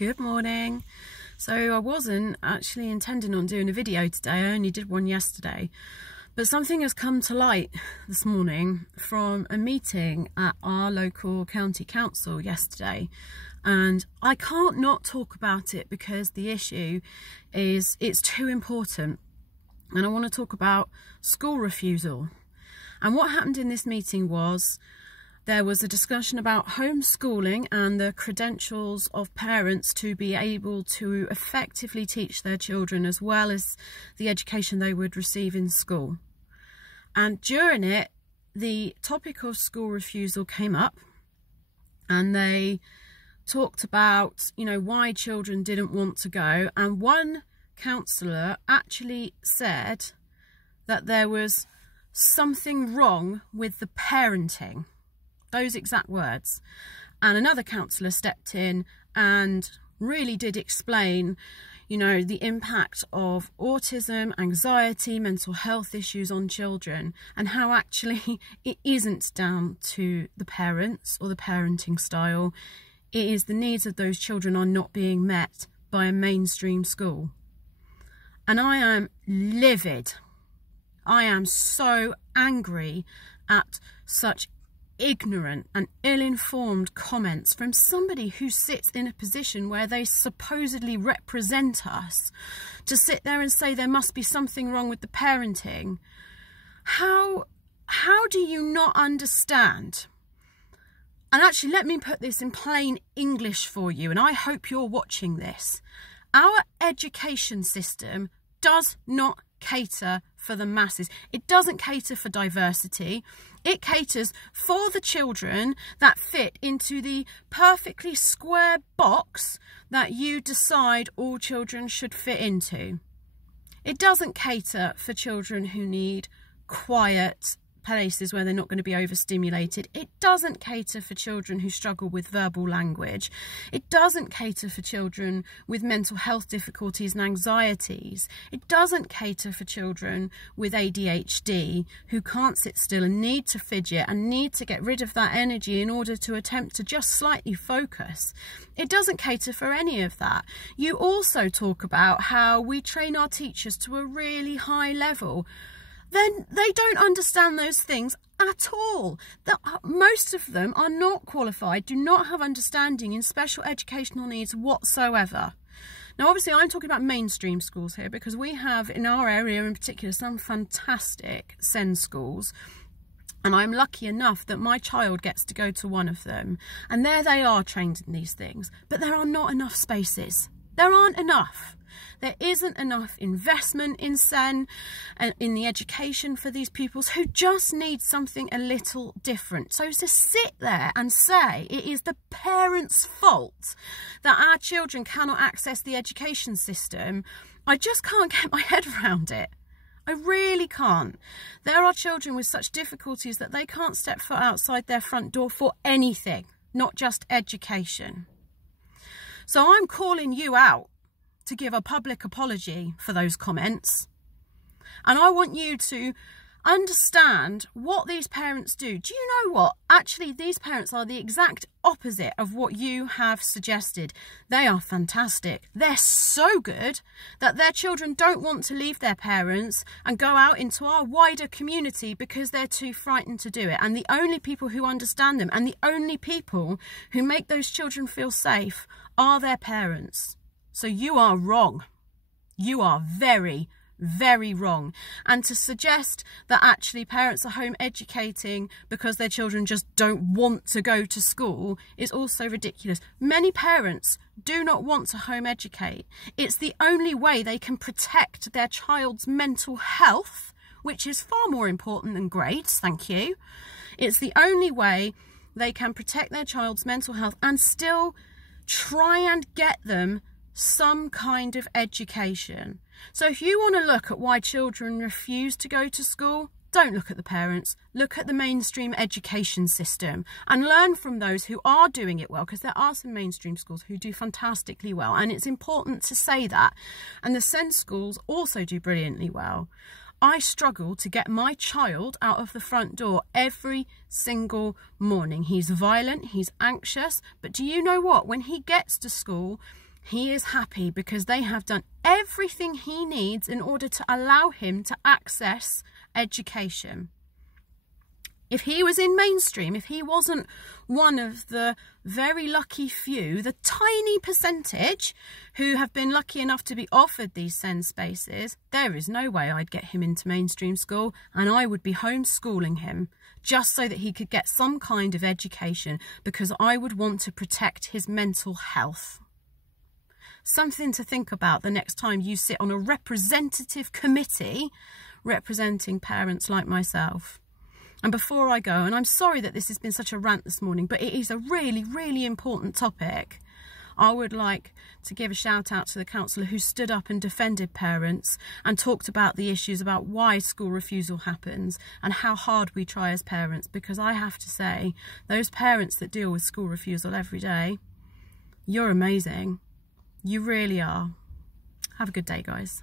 Good morning. So I wasn't actually intending on doing a video today, I only did one yesterday, but something has come to light this morning from a meeting at our local county council yesterday, and I can't not talk about it because the issue is it's too important. And I want to talk about school refusal. And what happened in this meeting was there was a discussion about homeschooling and the credentials of parents to be able to effectively teach their children as well as the education they would receive in school. And during it, the topic of school refusal came up, and they talked about, why children didn't want to go. And one councillor actually said that there was something wrong with the parenting. Those exact words. And another councillor stepped in and really did explain, the impact of autism, anxiety, mental health issues on children, and how actually it isn't down to the parents or the parenting style. It is the needs of those children are not being met by a mainstream school. And I am livid. I am so angry at such ignorant and ill-informed comments from somebody who sits in a position where they supposedly represent us, to sit there and say there must be something wrong with the parenting. How do you not understand? And actually, let me put this in plain English for you, and I hope you're watching this. Our education system does not cater for the masses. It doesn't cater for diversity. It caters for the children that fit into the perfectly square box that you decide all children should fit into. It doesn't cater for children who need quiet places where they're not going to be overstimulated. It doesn't cater for children who struggle with verbal language. It doesn't cater for children with mental health difficulties and anxieties. It doesn't cater for children with ADHD who can't sit still and need to fidget and need to get rid of that energy in order to attempt to just slightly focus. It doesn't cater for any of that. You also talk about how we train our teachers to a really high level. Then they don't understand those things at all. Most of them are not qualified, do not have understanding in special educational needs whatsoever. Now, obviously, I'm talking about mainstream schools here because we have, in our area in particular, some fantastic SEND schools. And I'm lucky enough that my child gets to go to one of them. And there they are trained in these things. But there are not enough spaces. There aren't enough. There isn't enough investment in SEN and in the education for these pupils who just need something a little different. So to sit there and say it is the parents' fault that our children cannot access the education system, I just can't get my head around it. I really can't. There are children with such difficulties that they can't step foot outside their front door for anything, not just education. So I'm calling you out to give a public apology for those comments. And I want you to understand what these parents do. Do you know what? Actually, these parents are the exact opposite of what you have suggested. They are fantastic. They're so good that their children don't want to leave their parents and go out into our wider community because they're too frightened to do it. And the only people who understand them and the only people who make those children feel safe are their parents. So you are wrong. You are very, very wrong. And to suggest that actually parents are home educating because their children just don't want to go to school is also ridiculous. Many parents do not want to home educate. It's the only way they can protect their child's mental health, which is far more important than grades, thank you. It's the only way they can protect their child's mental health and still try and get them some kind of education. So if you want to look at why children refuse to go to school, don't look at the parents, look at the mainstream education system and learn from those who are doing it well, because there are some mainstream schools who do fantastically well, and it's important to say that. And the SEND schools also do brilliantly well. I struggle to get my child out of the front door every single morning. He's violent, he's anxious, but do you know what? When he gets to school, He is happy because they have done everything he needs in order to allow him to access education. If he was in mainstream, if he wasn't one of the very lucky few, the tiny percentage who have been lucky enough to be offered these SEND spaces, there is no way I'd get him into mainstream school, and I would be homeschooling him just so that he could get some kind of education, because I would want to protect his mental health. Something to think about the next time you sit on a representative committee representing parents like myself. And before I go, and I'm sorry that this has been such a rant this morning, but it is a really, really important topic, I would like to give a shout out to the councillor who stood up and defended parents and talked about the issues about why school refusal happens and how hard we try as parents, because I have to say, those parents that deal with school refusal every day, you're amazing. You really are. Have a good day, guys.